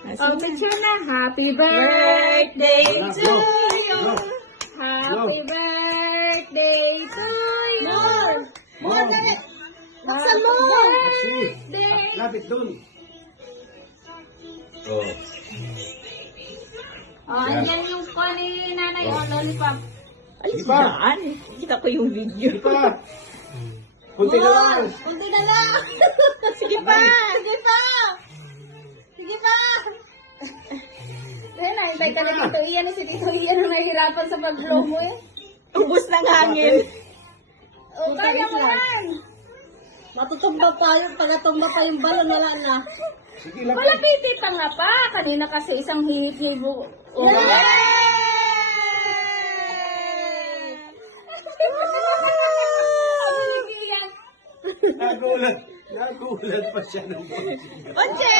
Oh, picture na. Happy birthday to you. Happy birthday to you. Buksan mo! Birthday. Lapit dun. Oh. Oh, yan yung ko ni nanay. Oh, lollipop. Ay, pa. Kita ko yung video. Di pa. Kunti na lang. Kunti na lang! Sige pa. Sige pa! Sige pa! Ayun, nahintay ka na Tito Ian. Si Tito Ian ang nahihirapan sa pag-blow mo eh. Ubus ng hangin. O, kaya mo yan! Matutumba pa yung, pagatumba pa yung balon, wala na. Sige, lapit. Malapiti pa nga pa. Kanina kasi isang hihip-hibo. Oh. Nagulat. Nagulat pa siya ng Oche!